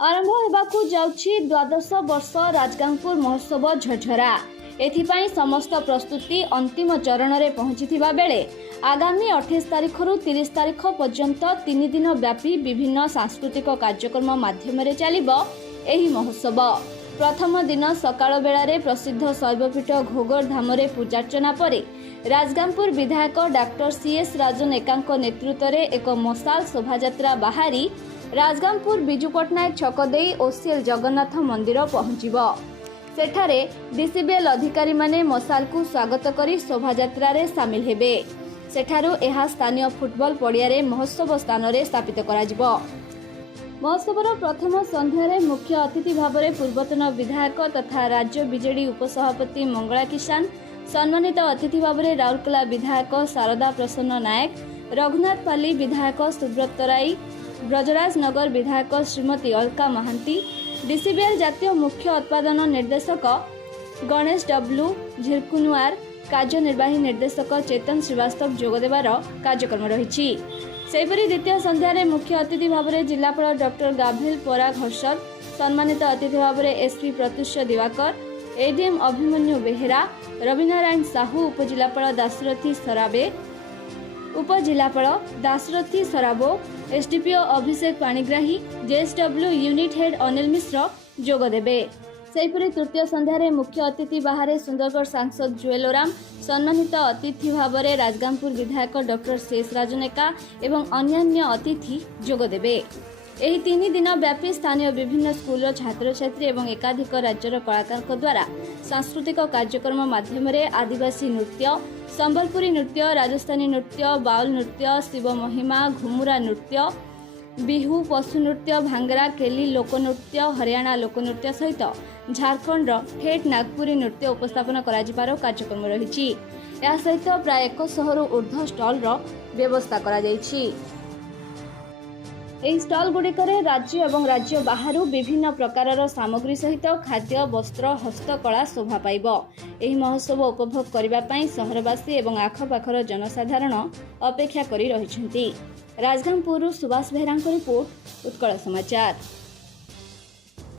आरंभ हेबाकु जाउछि द्वादश वर्ष राजगांगपुर महोत्सव झरझरा। एथिपाई समस्त प्रस्तुति अंतिम चरण में पहुंचीथिबा बेले आगामी 28 तारिख रु 30 तारिख पर्यंत 3 दिन व्यापी विभिन्न सांस्कृतिक कार्यक्रम माध्यम चलिबो एही महोत्सव। प्रथम दिन सकाळ बेलारे प्रसिद्ध शैवपीठ घोगर धामरे पूजार्चना परे राजगांगपुर विधायक डॉक्टर सीएस राजन एकांक नेतृत्व में एक मशाल शोभायात्रा बाहरी राजगांगपुर बिजू पट्टनायक छक देई ओसीएल जगन्नाथ मंदिर पहुंचीबो। सेठारे डीसीबीएल अधिकारी माने मशाल को स्वागत करी शोभायात्रा रे शामिल हेबे। सेठारु एहा स्थानीय फुटबॉल पड़िया रे महोत्सव स्थान रे स्थापित कराजिबो। महोत्सवर प्रथम संध्यारे मुख्य अतिथि भाव में पूर्वतन विधायक तथा राज्य बीजेडी उपसभापति मंगला किसान, सम्मानित अतिथि भाव में राउरकेला विधायक शारदा प्रसन्न नायक, रघुनाथपाली विधायक सुब्रत राय, ब्रजराज नगर विधायक श्रीमती अलका महांती, डीसीबीएल जातीय मुख्य उत्पादन निर्देशक गणेश डब्लू झिरकुनुआर, कार्यनिर्वाही निर्देशक चेतन श्रीवास्तव जोगदेवार कार्यक्रम रही। सेपरी द्वितीय संध्यारे मुख्य अतिथि भाव में जिलापाल डॉक्टर गाभेल पराग हर्षद, सम्मानित अतिथि भाव में एसपी प्रत्युष दिवाकर, एडीएम अभिमन्यु बेहेरा, रविनारायण साहू, उपजिलापाल दासरथी सराबो, SDPO Abhishek Panigrahi, JSW unit head Anil Mishra जोगदेबे। सेपरी तृतीय संध्यारे मुख्य अतिथि बाहर सुंदरगढ़ सांसद जुएल ओराम, सम्मानित अतिथि भाव में राजगांगपुर विधायक डॉक्टर सीएस राजन एका एवं अन्यान्य अतिथि जोगदेबे। एही 3 दिन व्यापी स्थानीय विभिन्न स्कूल छात्र छात्री एवं एकाधिक राज्यर कलाकार द्वारा सांस्कृतिक कार्यक्रम माध्यम आदिवासी नृत्य, संबलपुरी नृत्य, राजस्थानी नृत्य, बाउल नृत्य, शिव महिमा, घुमुरा नृत्य, बिहू, पशु नृत्य, भांगरा, केली लोकनृत्य, हरियाणा लोकनृत्य सहित झारखंड ठेठ नागपुरी नृत्य उपस्थापन कराजिबार कार्यक्रम रही। या सहित प्राय 100 रु ऊर्ध्व स्टल व्यवस्था करा जायछि। एही स्टल गुड़िकरे राज्य एवं राज्य बाहर विभिन्न प्रकार सामग्री सहित खाद्य, वस्त्र, हस्तकला शोभा पाइब। एही महोत्सव उपभोग करबा पई सहरवासी एवं आखपाखर जनसाधारण अपेक्षा करी रहिछन्ति। राजगांगपुर सुभाष बेहरा रिपोर्ट, उत्कल समाचार।